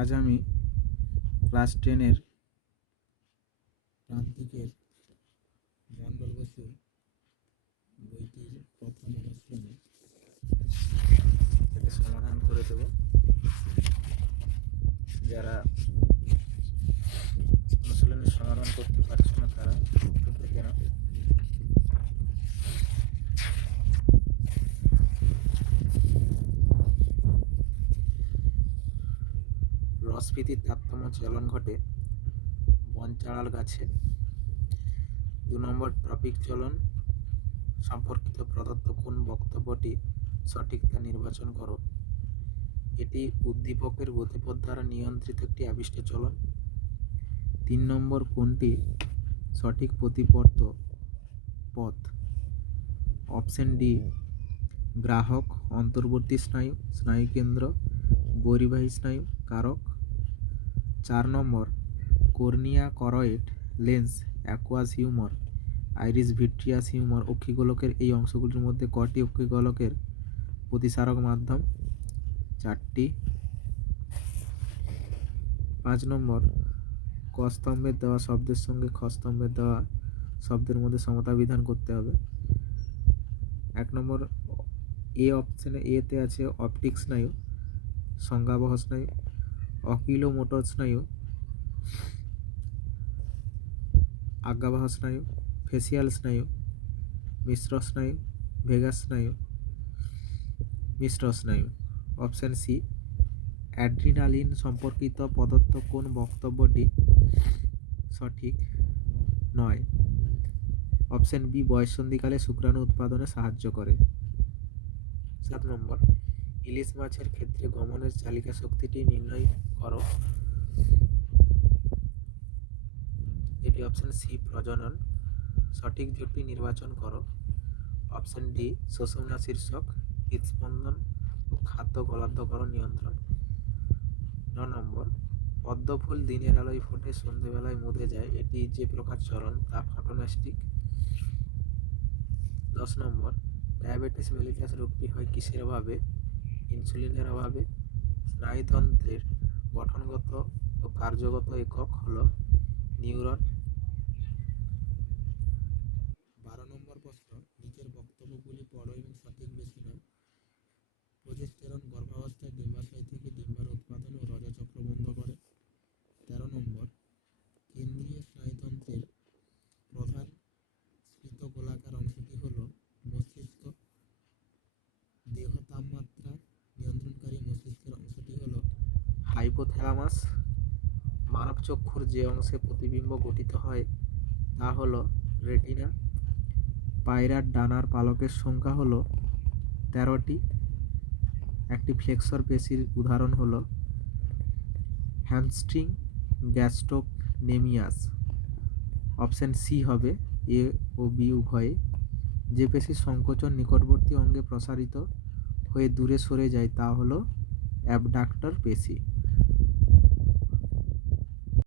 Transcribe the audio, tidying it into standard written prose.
আজ আমি ক্লাস 10-এর প্রান্তিকের মণ্ডল বসুর বইটির প্রথম অনুশীলনী থেকে সমাধান করে দেব। যারা অনুশীলনী সমাধান করতে পারছে না তারা একটু দেখে নাও। রসস্ফীতির তারতম্য চলন ঘটে বনচাঁড়াল গাছে। 2 নম্বর ট্রপিক চলন সম্পর্কিত প্রদত্ত কোন বক্তব্যটি সঠিক তা নির্বাচন করো। এটি উদ্দীপকের গতিপথ দ্বারা নিয়ন্ত্রিত একটি আবিষ্ট চলন। 3 নম্বর কোনটি সঠিক প্রতিপত্ত পথ। অপশন ডি গ্রাহক, অন্তর্বর্তী স্নায়ু, স্নায়ুকেন্দ্র, বহির্বাহী স্নায়ু, কারক। 4 নম্বর cornea, choroid, lens, aqueous humour, iris vitreous humour অক্ষিগোলকের এই অংশগুলির মধ্যে কটি অক্ষিগোলকের প্রতিসারক মাধ্যম? 4টি। 5 নম্বর ক স্তম্ভের দেওয়া শব্দের সঙ্গে খ স্তম্ভের দেওয়া শব্দের মধ্যে সমতা বিধান করতে হবে। 1 নম্বর অপশনে এতে আছে অপটিক স্নায়ু, সংজ্ঞাবহ স্নায়ু, অকিলোমোটর স্নায়ু, আজ্ঞাবহ স্নায়ু, ফেসিয়াল স্নায়ু, মিশ্র স্নায়ু, ভেগাস স্নায়ু, মিশ্র স্নায়ু। অপশন সি অ্যাড্রিনালিন সম্পর্কিত প্রদত্ত কোন বক্তব্যটি সঠিক নয়? অপশন বি বয়ঃসন্ধিকালে শুক্রাণু উৎপাদনে সাহায্য করে। 7 নম্বর ইলিশ মাছের ক্ষেত্রে গমনের চালিকা শক্তিটি নির্ণয় করো। এটি অপশন সি প্রজনন। সঠিক জোটটি নির্বাচন করো। অপশন ডি শোষণা শীর্ষক, হৃদস্পন্দন ও খাদ্য গলাধ্যকরণ নিয়ন্ত্রণ। 9 নম্বর পদ্ম ফুল দিনের আলোয় ফোটে, সন্ধ্যেবেলায় মুদে যায়, এটি যে প্রকার চলন তা ফটোনাস্টিক। 10 নম্বর ডায়াবেটিস মেলিটাস রোগটি হয় কিসের অভাবে? ইনসুলিনের অভাবে। স্নায়ুতন্ত্রের গঠনগত ও কার্যগত একক হলো নিউরন। 12 নম্বর প্রশ্ন, নিচের বক্তব্যগুলি পড়ো এবং সঠিক বেছে নাও। প্রোজেস্টেরন গর্ভাবস্থায় ডিম্বাশয় থেকে ডিম্বার উৎপাদন ও রজচক্র বন্ধ করে। 13 নম্বর কেন্দ্রীয় স্নায়ুতন্ত্রের প্রধান স্ফীত গোলাকার অংশটি হলো মস্তিষ্ক। দেহ তাপমাত্রা নিয়ন্ত্রণকারী মস্তিষ্কের অংশটি হলো হাইপোথ্যালামাস। মানব চক্ষুর যে অংশে প্রতিবিম্ব গঠিত হয় তা হলো রেটিনা। পায়রার ডানার পালকের সংখ্যা হলো 13টি। একটি ফ্লেক্সর পেশির উদাহরণ হলো হ্যামস্ট্রিং গ্যাস্ট্রোনেমিয়াস। অপশন সি হবে এ ও বি উভয়ে। যে পেশির সংকোচন নিকটবর্তী অঙ্গে প্রসারিত হয়ে দূরে সরে যায় তা হলো অ্যাবডাক্টর পেশি।